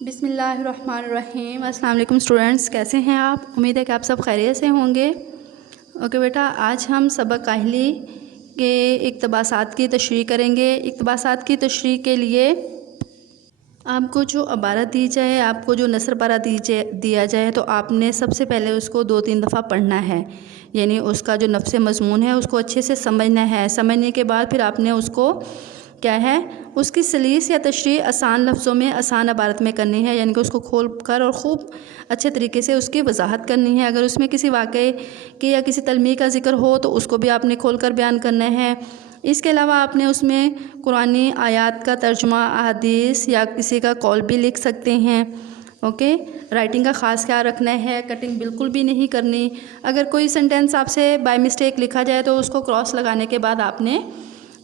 बिस्मिल्लाहिर्रहमानिर्रहीम। अस्सलाम वालेकुम स्टूडेंट्स, कैसे हैं आप? उम्मीद है कि आप सब खैरियत से होंगे। ओके बेटा, आज हम सबक काहली के इक़्तिबासात की तशरीह करेंगे। इक़्तिबासात की तशरीह के लिए आपको जो इबारत दी जाए, आपको जो नसर पारा दिया जाए तो आपने सबसे पहले उसको 2-3 दफ़ा पढ़ना है। यानी उसका जो नफ्स मज़मून है उसको अच्छे से समझना है। समझने के बाद फिर आपने उसको क्या है, उसकी सलीस या तशरीह आसान लफ्ज़ों में, आसान इबारत में करनी है। यानी कि उसको खोल कर और ख़ूब अच्छे तरीके से उसकी वजाहत करनी है। अगर उसमें किसी वाक़े की या किसी तलमी का ज़िक्र हो तो उसको भी आपने खोल कर बयान करना है। इसके अलावा आपने उसमें कुरानी आयात का तर्जुमा, अहादीस या किसी का कौल भी लिख सकते हैं। ओके, राइटिंग का ख़ास ख्याल रखना है, कटिंग बिल्कुल भी नहीं करनी। अगर कोई सेंटेंस आपसे बाय मिस्टेक लिखा जाए तो उसको क्रॉस लगाने के बाद आपने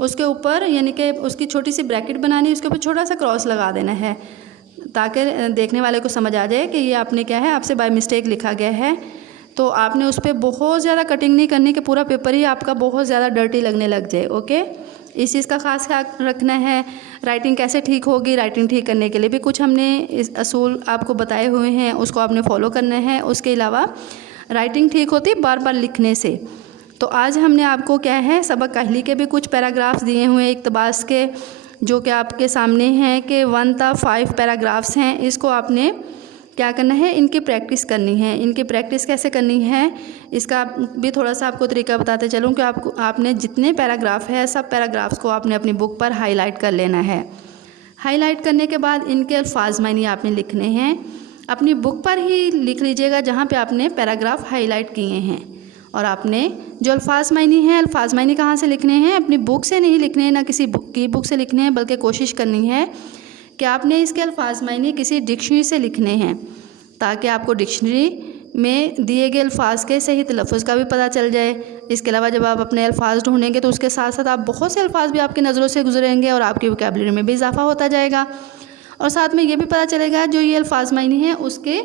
उसके ऊपर यानी कि उसकी छोटी सी ब्रैकेट बनानी, उसके ऊपर छोटा सा क्रॉस लगा देना है ताकि देखने वाले को समझ आ जाए कि ये आपने क्या है, आपसे बाय मिस्टेक लिखा गया है। तो आपने उस पर बहुत ज़्यादा कटिंग नहीं करनी कि पूरा पेपर ही आपका बहुत ज़्यादा डर्टी लगने लग जाए। ओके, इस चीज़ का ख़ास ख्याल रखना है। राइटिंग कैसे ठीक होगी, राइटिंग ठीक करने के लिए भी कुछ हमने इस असूल आपको बताए हुए हैं, उसको आपने फॉलो करना है। उसके अलावा राइटिंग ठीक होती है बार बार लिखने से। तो आज हमने आपको क्या है, सबक काहली के भी कुछ पैराग्राफ्स दिए हुए हैं इक़्तिबास के, जो कि आपके सामने हैं कि 1 था 5 पैराग्राफ्स हैं। इसको आपने क्या करना है, इनकी प्रैक्टिस करनी है। इनकी प्रैक्टिस कैसे करनी है इसका भी थोड़ा सा आपको तरीका बताते चलूँ कि आपने जितने पैराग्राफ है सब पैराग्राफ्स को आपने अपनी बुक पर हाईलाइट कर लेना है। हाईलाइट करने के बाद इनके अल्फाज मायने आपने लिखने हैं। अपनी बुक पर ही लिख लीजिएगा जहाँ पे आपने पैराग्राफ हाईलाइट किए हैं। और आपने जो अल्फाज मायने हैं, अल्फाज मायने कहाँ से लिखने हैं, अपनी बुक से नहीं लिखने हैं, ना किसी बुक की बुक से लिखने हैं, बल्कि कोशिश करनी है कि आपने इसके अल्फाज मायने किसी डिक्शनरी से लिखने हैं ताकि आपको डिक्शनरी में दिए गए अल्फाज के सही तलफ़्फ़ुज़ का भी पता चल जाए। इसके अलावा जब आप अपने अल्फाज ढूंढेंगे तो उसके साथ साथ आप बहुत से अल्फाज भी आपकी नज़रों से गुजरेंगे और आपकी वोकैबुलरी में भी इजाफा होता जाएगा। और साथ में ये भी पता चलेगा जो ये अल्फाज मायने हैं उसके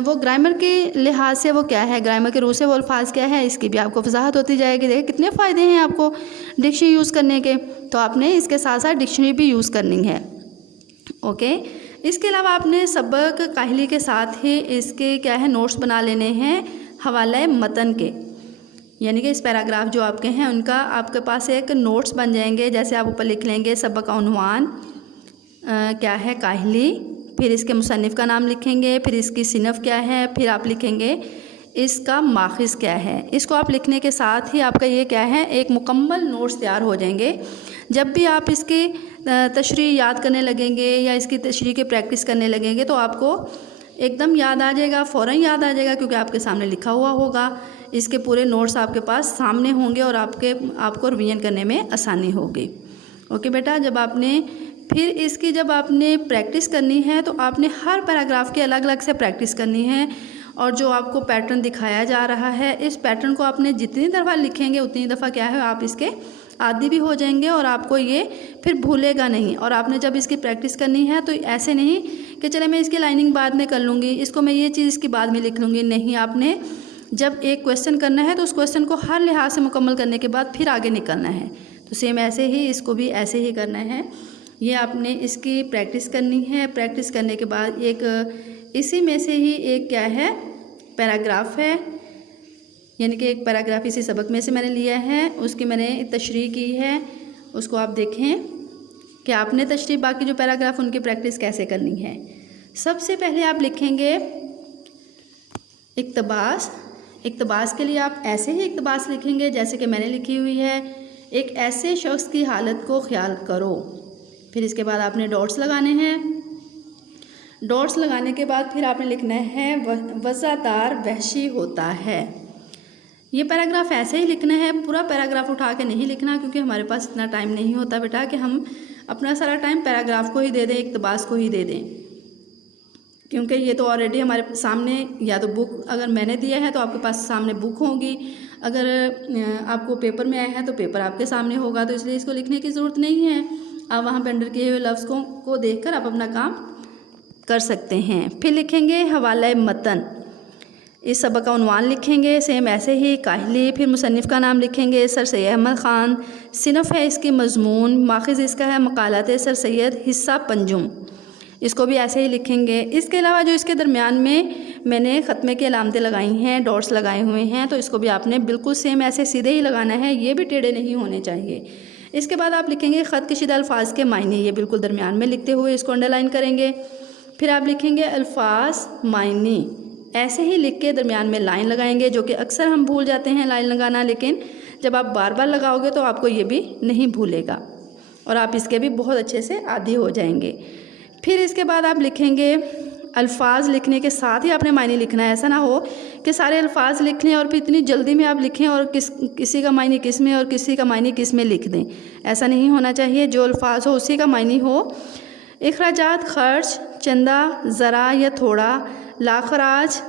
वो ग्रामर के लिहाज से वो क्या है, ग्रामर के रूल से वो अल्फाज क्या है, इसकी भी आपको वजाहत होती जाएगी। देखिए कितने फ़ायदे हैं आपको डिक्शनरी यूज़ करने के, तो आपने इसके साथ साथ डिक्शनरी भी यूज़ करनी है। ओके, इसके अलावा आपने सबक काहली के साथ ही इसके क्या है, नोट्स बना लेने हैं हवाला मतन के। यानी कि इस पैराग्राफ जो आपके हैं उनका आपके पास एक नोट्स बन जाएंगे। जैसे आप ऊपर लिख लेंगे सबक का उन्वान क्या है, काहली, फिर इसके मुसन्निफ़ का नाम लिखेंगे, फिर इसकी सिनफ़ क्या है, फिर आप लिखेंगे इसका माखिज़ क्या है। इसको आप लिखने के साथ ही आपका ये क्या है, एक मुकम्मल नोट्स तैयार हो जाएंगे। जब भी आप इसकी तशरीह याद करने लगेंगे या इसकी तशरीह की प्रैक्टिस करने लगेंगे तो आपको एकदम याद आ जाएगा, फ़ौरन याद आ जाएगा, क्योंकि आपके सामने लिखा हुआ होगा। इसके पूरे नोट्स आपके पास सामने होंगे और आपको रिवीजन करने में आसानी होगी। ओके बेटा, जब आपने प्रैक्टिस करनी है तो आपने हर पैराग्राफ की अलग अलग से प्रैक्टिस करनी है। और जो आपको पैटर्न दिखाया जा रहा है, इस पैटर्न को आपने जितनी दफ़ा लिखेंगे उतनी दफ़ा क्या है, आप इसके आदी भी हो जाएंगे और आपको ये फिर भूलेगा नहीं। और आपने जब इसकी प्रैक्टिस करनी है तो ऐसे नहीं कि चले मैं इसकी लाइनिंग बाद में कर लूँगी, इसको मैं ये चीज़ इसकी बाद में लिख लूँगी। नहीं, आपने जब एक क्वेश्चन करना है तो उस क्वेश्चन को हर लिहाज से मुकम्मल करने के बाद फिर आगे निकलना है। तो सेम ऐसे ही इसको भी ऐसे ही करना है। ये आपने इसकी प्रैक्टिस करनी है। प्रैक्टिस करने के बाद एक इसी में से ही एक क्या है, पैराग्राफ है, यानी कि एक पैराग्राफ इसी सबक में से मैंने लिया है, उसकी मैंने तशरीह की है। उसको आप देखें कि आपने तशरीह बाकी जो पैराग्राफ उनकी प्रैक्टिस कैसे करनी है। सबसे पहले आप लिखेंगे इक़्तिबास। इक़्तिबास के लिए आप ऐसे ही इक़्तिबास लिखेंगे जैसे कि मैंने लिखी हुई है, एक ऐसे शख्स की हालत को ख्याल करो। फिर इसके बाद आपने डॉट्स लगाने हैं। डॉट्स लगाने के बाद फिर आपने लिखना है वज़ादार वहशी होता है। ये पैराग्राफ ऐसे ही लिखना है, पूरा पैराग्राफ उठा के नहीं लिखना, क्योंकि हमारे पास इतना टाइम नहीं होता बेटा कि हम अपना सारा टाइम पैराग्राफ को ही दे दें, इक़्तिबास को ही दे दें। क्योंकि ये तो ऑलरेडी हमारे सामने, या तो बुक अगर मैंने दिया है तो आपके पास सामने बुक होगी, अगर आपको पेपर में आया है तो पेपर आपके सामने होगा, तो इसलिए इसको लिखने की ज़रूरत नहीं है। आप वहाँ पर अंडर किए हुए लफ्ज़ को देखकर आप अपना काम कर सकते हैं। फिर लिखेंगे हवाला मतन। इस सबक का उन्वान लिखेंगे सेम ऐसे ही, काहली, फिर मुसन्निफ़ का नाम लिखेंगे सर सैयद अहमद ख़ान, सिनफ़ है इसकी मज़मून, माखिज़ इसका है मक़ालात सर सैयद हिस्सा पंजुम। इसको भी ऐसे ही लिखेंगे। इसके अलावा जो इसके दरमियान में मैंने ख़त्मे की अलामतें लगाई हैं, डॉट्स लगाए हुए हैं, तो इसको भी आपने बिल्कुल सेम ऐसे सीधे ही लगाना है, ये भी टेढ़े नहीं होने चाहिए। इसके बाद आप लिखेंगे ख़त कशीदा अल्फाज के मायने, ये बिल्कुल दरमियान में लिखते हुए इसको अंडरलाइन करेंगे। फिर आप लिखेंगे अल्फाज मायने, ऐसे ही लिख के दरमियान में लाइन लगाएंगे, जो कि अक्सर हम भूल जाते हैं लाइन लगाना, लेकिन जब आप बार बार लगाओगे तो आपको ये भी नहीं भूलेगा और आप इसके भी बहुत अच्छे से आदी हो जाएंगे। फिर इसके बाद आप लिखेंगे अल्फाज लिखने के साथ ही आपने मायने लिखना है। ऐसा ना हो कि सारे अल्फाज लिख लें और फिर इतनी जल्दी में आप लिखें और किसी का मायने किस में और किसी का मायने किस में लिख दें, ऐसा नहीं होना चाहिए। जो अल्फाज हो उसी का मायने हो। इखराजात खर्च, चंदा, ज़रा या थोड़ा, लाखराज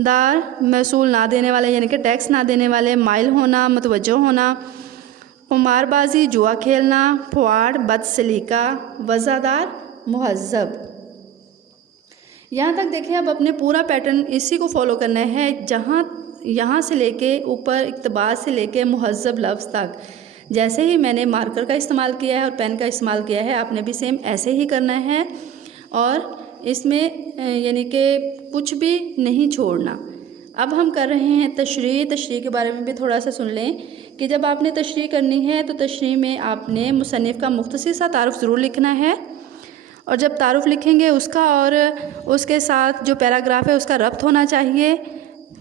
दार, महसूल ना देने वाले यानी कि टैक्स ना देने वाले, माइल होना, मतवज्जो होना, कुमारबाजी जुआ खेलना, फवाड़ बदसलीका, वज़ादार मुहज़्ज़ब। यहाँ तक देखिए, अब अपने पूरा पैटर्न इसी को फॉलो करना है, यहाँ से लेके ऊपर इक़्तिबास से लेके मुहज़्ज़ब लफ्ज़ तक। जैसे ही मैंने मार्कर का इस्तेमाल किया है और पेन का इस्तेमाल किया है, आपने भी सेम ऐसे ही करना है और इसमें यानी कि कुछ भी नहीं छोड़ना। अब हम कर रहे हैं तशरीह। तशरीह के बारे में भी थोड़ा सा सुन लें कि जब आपने तशरीह करनी है तो तशरीह में आपने मुसन्निफ़ का मुख्तसर सा तारुफ़ ज़रूर लिखना है और जब तारुफ़ लिखेंगे उसका और उसके साथ जो पैराग्राफ है उसका रब्त होना चाहिए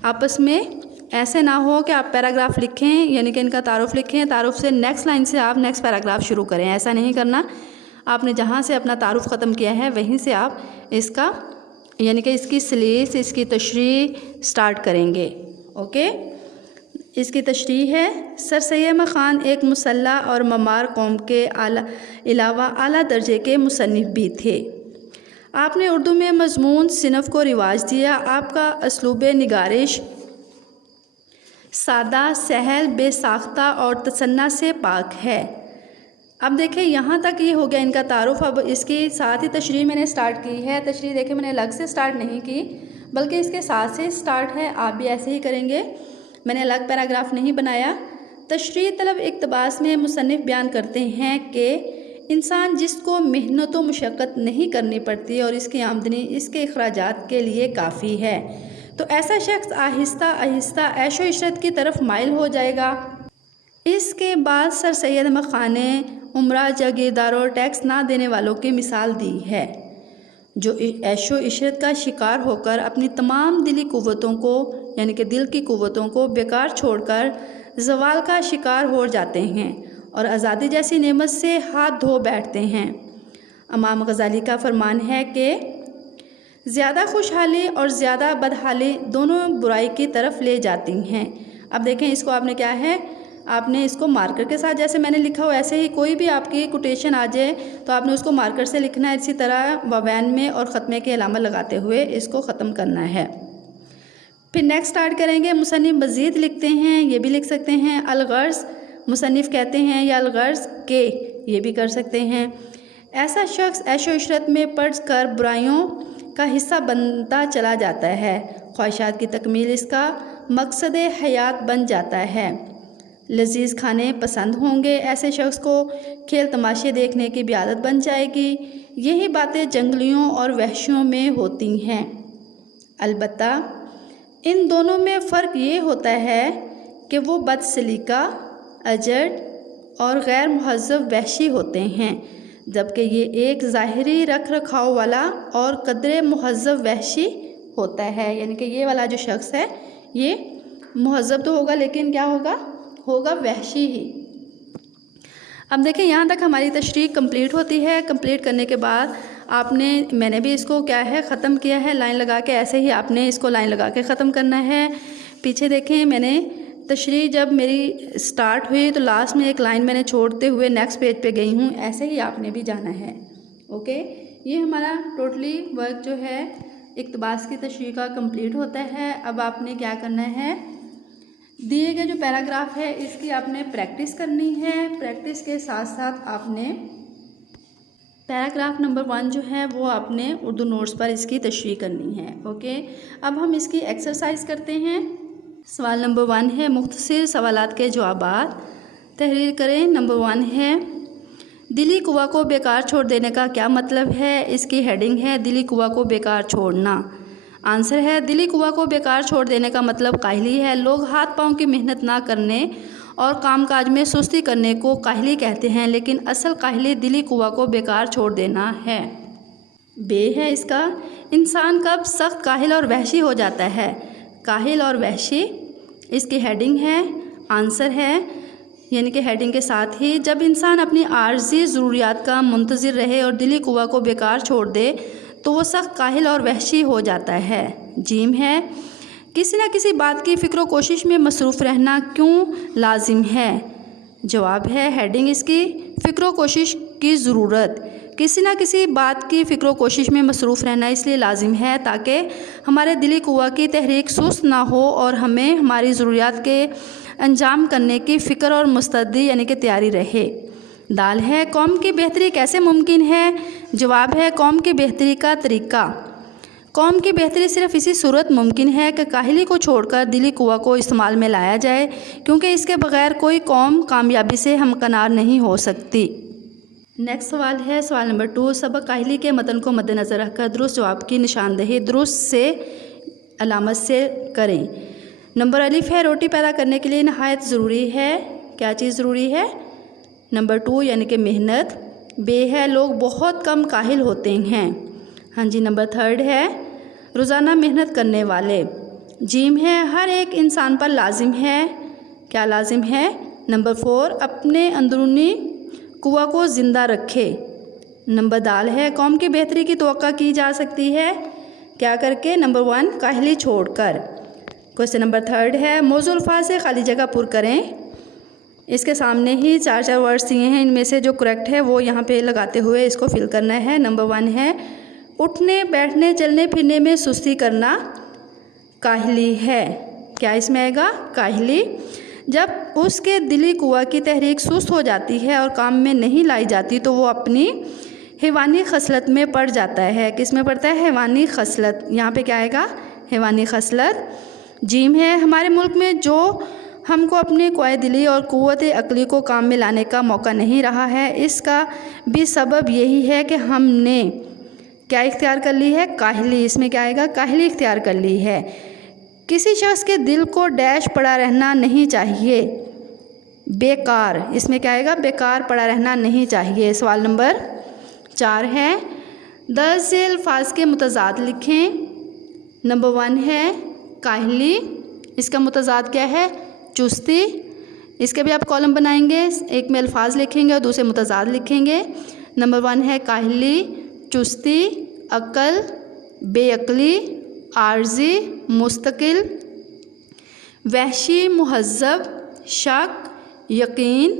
आपस में। ऐसे ना हो कि आप पैराग्राफ लिखें यानी कि इनका तारुफ़ लिखें, तारुफ़ से नेक्स्ट लाइन से आप नेक्स्ट पैराग्राफ शुरू करें, ऐसा नहीं करना। आपने जहाँ से अपना तारुफ़ ख़त्म किया है वहीं से आप इसका यानी कि इसकी सलीस, इसकी तशरीह स्टार्ट करेंगे। ओके, इसकी तशरीह है, सर सैयद ख़ान एक मुसल्लह और ममार कौम के अलावा आला दर्जे के मुसन्निफ़ भी थे। आपने उर्दू में मज़मून सिनफ़ को रिवाज दिया। आपका असलूब निगारिश सादा, सहल, बेसाख्ता और तसन्ना से पाक है। अब देखिए, यहाँ तक ये हो गया इनका तारुफ़। अब इसके साथ ही तशरीह मैंने स्टार्ट की है। तशरीह देखिए मैंने अलग से स्टार्ट नहीं की बल्कि इसके साथ से स्टार्ट है। आप भी ऐसे ही करेंगे, मैंने अलग पैराग्राफ नहीं बनाया। तशरीह तलब इक़्तिबास में मुसन्निफ़ बयान करते हैं कि इंसान जिसको मेहनत व मुशक्क़त नहीं करनी पड़ती और इसकी आमदनी इसके अखराजात के लिए काफ़ी है, तो ऐसा शख्स आहिस्ता आहिस्ता ऐशो इशरत की तरफ माइल हो जाएगा। इसके बाद सर सैयद अहमद ख़ान ने उमरा, जागीरदारों, टैक्स ना देने वालों की मिसाल दी है, जो ऐशो इशरत का शिकार होकर अपनी तमाम दिली क़ुव्वतों को यानी कि दिल की क़ुव्वतों को बेकार छोड़कर ज़वाल का शिकार हो जाते हैं और आज़ादी जैसी नेमत से हाथ धो बैठते हैं। इमाम गज़ाली का फरमान है कि ज़्यादा खुशहाली और ज़्यादा बदहाली दोनों बुराई की तरफ ले जाती हैं। अब देखें, इसको आपने क्या है, आपने इसको मार्कर के साथ जैसे मैंने लिखा हो ऐसे ही कोई भी आपकी कोटेशन आ जाए तो आपने उसको मार्कर से लिखना है। इसी तरह ववैन में और ख़त्मे के अलामा लगाते हुए इसको ख़त्म करना है। फिर नेक्स्ट स्टार्ट करेंगे। मुसन्निफ़ मज़ीद लिखते हैं, ये भी लिख सकते हैं। अलगर्ज़ मुसन्निफ़ कहते हैं या अलगर्ज़ के, ये भी कर सकते हैं। ऐसा शख्स ऐशो इशरत में पड़ कर बुराइयों का हिस्सा बनता चला जाता है, ख्वाहिशात की तकमील इसका मकसद हयात बन जाता है। लजीज़ खाने पसंद होंगे, ऐसे शख्स को खेल तमाशे देखने की भी आदत बन जाएगी। यही बातें जंगलियों और वहशियों में होती हैं। अलबत्ता इन दोनों में फ़र्क ये होता है कि वो बदसलीका, अजड और गैर मुहज़्ज़ब वहशी होते हैं, जबकि ये एक ज़ाहिरी रख रखाव वाला और कदरे मुहज़्ज़ब वहशी होता है। यानी कि ये वाला जो शख्स है ये मुहज़्ज़ब तो होगा लेकिन क्या होगा वहशी ही। अब देखिए, यहाँ तक हमारी तशरीह कंप्लीट होती है। कंप्लीट करने के बाद मैंने भी इसको क्या है ख़त्म किया है लाइन लगा के। ऐसे ही आपने इसको लाइन लगा के ख़त्म करना है। पीछे देखें, मैंने तशरीह जब मेरी स्टार्ट हुई तो लास्ट में एक लाइन मैंने छोड़ते हुए नेक्स्ट पेज पे गई हूँ, ऐसे ही आपने भी जाना है। ओके, ये हमारा टोटली वर्क जो है इक़्तिबास की तशरीह का कंप्लीट होता है। अब आपने क्या करना है, दिए गए जो पैराग्राफ है इसकी आपने प्रैक्टिस करनी है। प्रैक्टिस के साथ साथ आपने पैराग्राफ नंबर 1 जो है वो आपने उर्दू नोट्स पर इसकी तशरीह करनी है। ओके, अब हम इसकी एक्सरसाइज करते हैं। सवाल नंबर 1 है, मुख्तसर सवालात के जवाबात तहरीर करें। नंबर 1 है, दिली कुआं को बेकार छोड़ देने का क्या मतलब है? इसकी हेडिंग है दिली कुआं को बेकार छोड़ना। आंसर है दिली कुआं को बेकार छोड़ देने का मतलब काहली है। लोग हाथ पाँव की मेहनत ना करने और कामकाज में सुस्ती करने को काहली कहते हैं, लेकिन असल काहली दिली कुआं को बेकार छोड़ देना है। बे है इसका, इंसान कब सख्त काहिल और वहशी हो जाता है? काहिल और वहशी, इसकी हेडिंग है, आंसर है यानी कि हेडिंग के साथ ही जब इंसान अपनी आर्जी ज़रूरियात का मुंतज़िर रहे और दिली कुआं को बेकार छोड़ दे तो वो सख्त काहिल और वहशी हो जाता है। जीम है, किसी न किसी बात की फ़िक्र कोशिश में मसरूफ़ रहना क्यों लाजिम है? जवाब है हेडिंग इसकी, फ़िक्र कोशिश की ज़रूरत। किसी न किसी बात की फ़िक्र कोशिश में मसरूफ़ रहना इसलिए लाजिम है ताकि हमारे दिली कुआं की तहरीक सुस्त ना हो और हमें हमारी ज़रूरियात के अंजाम करने की फ़िक्र और मुस्तैदी यानी कि तैयारी रहे। दाल है, कौम की बेहतरी कैसे मुमकिन है? जवाब है कौम की बेहतरी का तरीका। कौम की बेहतरी सिर्फ़ इसी सूरत मुमकिन है कि काहली को छोड़कर दिली कुआं को इस्तेमाल में लाया जाए, क्योंकि इसके बग़ैर कोई कौम कामयाबी से हमकनार नहीं हो सकती। नेक्स्ट सवाल है सवाल नंबर 2। सबक काहली के मतन को मद्देनज़र रखकर दुरुस्त जवाब की निशानदेही दुरुस्त से अलामत से करें। नंबर अलिफ है, रोटी पैदा करने के लिए नहायत ज़रूरी है। क्या चीज़ ज़रूरी है? नंबर 2 यानी कि मेहनत। बे है, लोग बहुत कम काहिल होते हैं। हाँ जी। नंबर 3 है, रोज़ाना मेहनत करने वाले। जीम है, हर एक इंसान पर लाजिम है। क्या लाजिम है? नंबर 4, अपने अंदरूनी कुआं को ज़िंदा रखे। नंबर दाल है, कौम की बेहतरी की तवक्का की जा सकती है। क्या करके? नंबर 1, काहली छोड़कर। क्वेश्चन नंबर 3 है, मौजूद अल्फाज से खाली जगह पुर करें। इसके सामने ही 4 वर्ड्स दिए हैं, इनमें से जो करेक्ट है वो यहाँ पे लगाते हुए इसको फिल करना है। नंबर 1 है, उठने बैठने चलने फिरने में सुस्ती करना काहली है। क्या इसमें आएगा? काहली। जब उसके दिली कुआं की तहरीक सुस्त हो जाती है और काम में नहीं लाई जाती तो वो अपनी हैवानी खसलत में पड़ जाता है। किस में पड़ता है? हैवानी खसलत। यहाँ पे क्या आएगा? हैवानी खसलत। जीम है, हमारे मुल्क में जो हमको अपने क़ुव्वत दिली और क़ुव्वत अक़ली को काम में लाने का मौका नहीं रहा है, इसका भी सबब यही है कि हमने क्या इख्तियार कर ली है? काहली। इसमें क्या आएगा? काहली इख्तियार कर ली है। किसी शख्स के दिल को डैश पड़ा रहना नहीं चाहिए, बेकार। इसमें क्या आएगा? बेकार पड़ा रहना नहीं चाहिए। सवाल नंबर 4 है, दर्ज से अल्फाज के मुतज़ाद लिखें। नंबर 1 है काहली, इसका मुतज़ाद क्या है? चुस्ती। इसके भी आप कॉलम बनाएंगे, एक में अल्फाज लिखेंगे और दूसरे मुतज़ाद लिखेंगे। नंबर 1 है काहली, चुस्ती, अक्ल, बेअक्ली, आर्जी, मुस्तकिल, वहशी, मुहज़्ज़ब, शक, यकीन,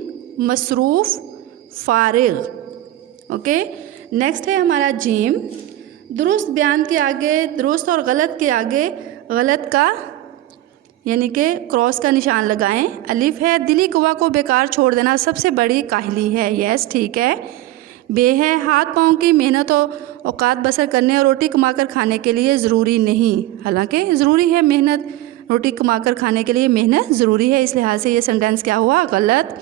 मसरूफ़, फारिग। ओके। नेक्स्ट है हमारा जीम। दुरुस्त बयान के आगे, दुरुस्त और गलत के आगे गलत का यानी कि क्रॉस का निशान लगाएं। अलिफ है, दिली कुआं को बेकार छोड़ देना सबसे बड़ी काहली है। यस, ठीक है। बे है, हाथ पाँव की मेहनत और औकात बसर करने और रोटी कमाकर खाने के लिए ज़रूरी नहीं। हालांकि ज़रूरी है मेहनत, रोटी कमाकर खाने के लिए मेहनत ज़रूरी है। इस लिहाज से ये सेंटेंस क्या हुआ? गलत।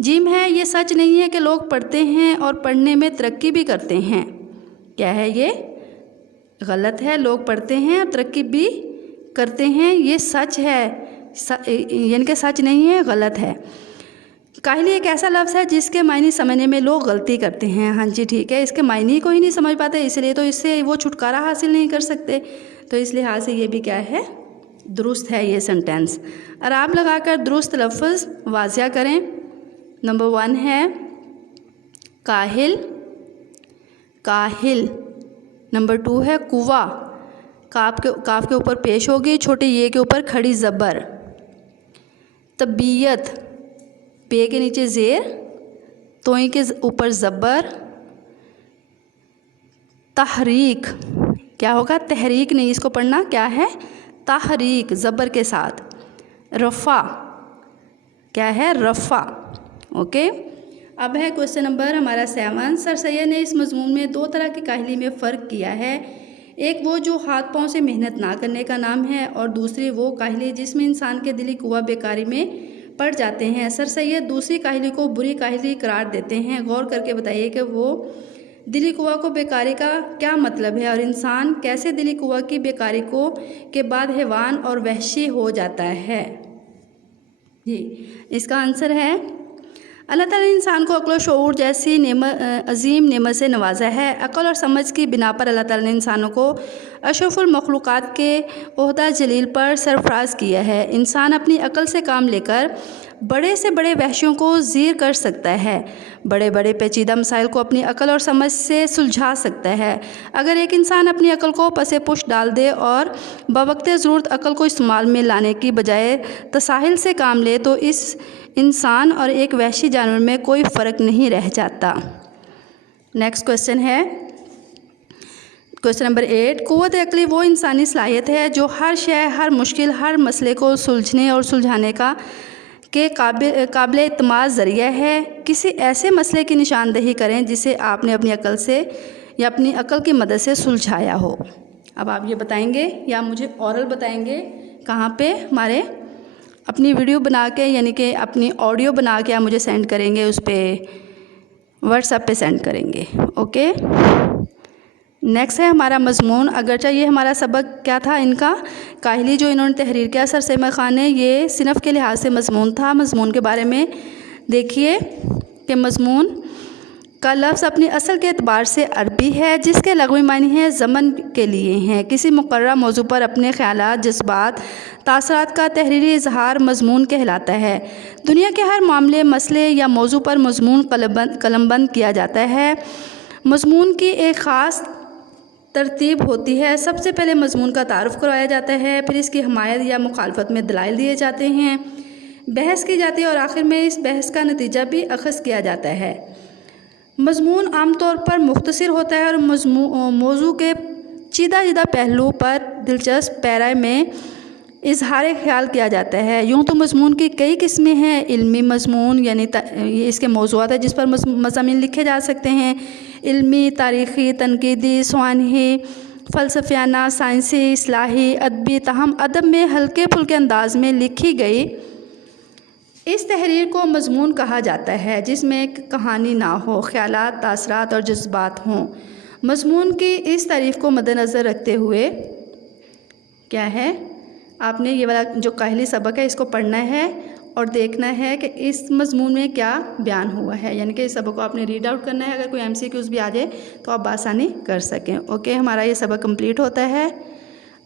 जीम है, ये सच नहीं है कि लोग पढ़ते हैं और पढ़ने में तरक्की भी करते हैं। क्या है ये? गलत है। लोग पढ़ते हैं और तरक्की भी करते हैं, ये सच है, यानी कि सच नहीं है, गलत है। काहली एक ऐसा लफ्ज़ है जिसके मायने समझने में लोग गलती करते हैं। हाँ जी, ठीक है। इसके मायने को ही नहीं समझ पाते, इसलिए तो इससे वो छुटकारा हासिल नहीं कर सकते। तो इस लिहाज से ये भी क्या है? दुरुस्त है ये सेंटेंस। अराब लगाकर दुरुस्त लफ्ज़ वाज़िया करें। नंबर 1 है काहिल, काहिल। नंबर 2 है कुवा, काफ के ऊपर पेश होगी, छोटे ये के ऊपर खड़ी ज़बर। तबीयत, पे के नीचे ज़ेर, तोई के ऊपर ज़बर। तहरीक, क्या होगा? तहरीक नहीं, इसको पढ़ना क्या है? तहरीक, ज़बर के साथ। रफ़ा, क्या है? रफ़ा। ओके। अब है क्वेश्चन नंबर हमारा 7। सर सैयद ने इस मज़मून में 2 तरह की काहली में फ़र्क किया है। एक वो जो हाथ पाँव से मेहनत ना करने का नाम है, और दूसरी वो काहली जिसमें इंसान के दिली कुआं बेकारी में पड़ जाते हैं। सर सैयद दूसरी काहली को बुरी काहली करार देते हैं। गौर करके बताइए कि वो दिली कुआं को बेकारी का क्या मतलब है और इंसान कैसे दिली कुआं की बेकारी को के बाद हैवान और वहशी हो जाता है। जी, इसका आंसर है अल्लाह ताला ने इंसान को अक्ल और शऊर जैसी अजीम नेमत से नवाजा है। अक्ल और समझ की बिना पर अल्लाह ताला ने इंसानों को अशरफुल मखलूक़ात के ओहदा जलील पर सरफराज किया है। इंसान अपनी अक्ल से काम लेकर बड़े से बड़े वहशियों को ज़ीर कर सकता है, बड़े बड़े पेचीदा मसाइल को अपनी अक्ल और समझ से सुलझा सकता है। अगर एक इंसान अपनी अक्ल को पसे पुश डाल दे और बवक्ते ज़रूरत अक्ल को इस्तेमाल में लाने की बजाय तसाहिल से काम ले तो इस इंसान और एक वहशी जानवर में कोई फ़र्क नहीं रह जाता। नेक्स्ट क्वेश्चन है क्वेश्चन नंबर 8। क़ुव्वत अक़ली वो इंसानी सलाहियत है जो हर शय, हर मुश्किल, हर मसले को सुलझने और सुलझाने का के काबिल एतमाद ज़रिया है। किसी ऐसे मसले की निशानदेही करें जिसे आपने अपनी अक्ल से या अपनी अक्ल की मदद से सुलझाया हो। अब आप ये बताएंगे या मुझे ओरल बताएंगे कहाँ पे हमारे अपनी वीडियो बना के यानी कि अपनी ऑडियो बना के आप मुझे सेंड करेंगे, उस पर व्हाट्सएप पे सेंड करेंगे। ओके, नेक्स्ट है हमारा मज़मून। अगरचे ये हमारा सबक क्या था इनका, काहली जो इन्होंने तहरीर किया सर सैयद ख़ान ने, ये सिनफ़ के लिहाज से मज़मून था। मज़मून के बारे में देखिए कि मज़मून का लफ्ज़ अपनी असल के एतबार से अरबी है जिसके लगवी मानी है ज़मन के लिए हैं। किसी मुक़र्रर मौजू पर अपने ख़यालात, जज्बात, तासरात का तहरीरी इजहार मज़मून कहलाता है। दुनिया के हर मामले, मसले या मौजू पर मज़मून कलमबंद किया जाता है। मज़मून की एक ख़ास तरतीब होती है। सबसे पहले मज़मून का तारुफ़ करवाया जाता है, फिर इसकी हमायत या मुखालफत में दलाइल दिए जाते हैं, बहस की जाती है और आखिर में इस बहस का नतीजा भी अख़ज़ किया जाता है। मज़मून आमतौर पर मुख्तसर होता है और मौजू के चीदा पहलू पर दिलचस्प पैरा में इजहार ख्याल किया जाता है। यूँ तो मज़मून की कई किस्में हैं। इल्मी मज़मून यानी ये इसके मौज़ूआत है जिस पर मज़ामीन लिखे जा सकते हैं। इल्मी, तारीख़ी, तनकीदी, स्वानही, फ़लसफ़ियाना, साइंसी, इस्लाही, अदबी, तहम अदब में हल्के फुल्के अंदाज में लिखी गई इस तहरीर को मज़मून कहा जाता है जिसमें कहानी ना हो, ख़यालात, तासरात और जज्बात हों। मज़मून की इस तारीफ़ को मद्देनज़र रखते हुए क्या है, आपने ये वाला जो काहली सबक है इसको पढ़ना है और देखना है कि इस मज़मून में क्या बयान हुआ है, यानी कि इस सबक को आपने रीड आउट करना है। अगर कोई MCQs भी आ जाए तो आप आसानी कर सकें। ओके, हमारा ये सबक कंप्लीट होता है।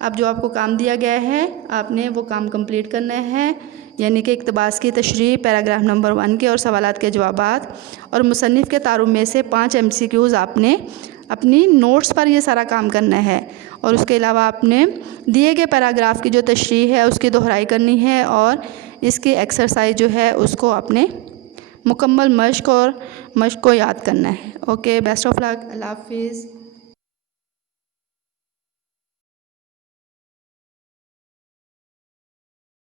अब जो आपको काम दिया गया है आपने वो काम कंप्लीट करना है, यानी कि इक़्तिबास की तशरीह, पैराग्राफ नंबर 1 के और सवालात के जवाबात और मुसन्निफ़ के तारुफ में से 5 MCQs आपने अपनी नोट्स पर ये सारा काम करना है। और उसके अलावा आपने दिए गए पैराग्राफ की जो तशरीह है उसकी दोहराई करनी है और इसकी एक्सरसाइज जो है उसको आपने मुकम्मल मश्क को याद करना है। ओके, बेस्ट ऑफ लक, अल्लाह हाफिज़।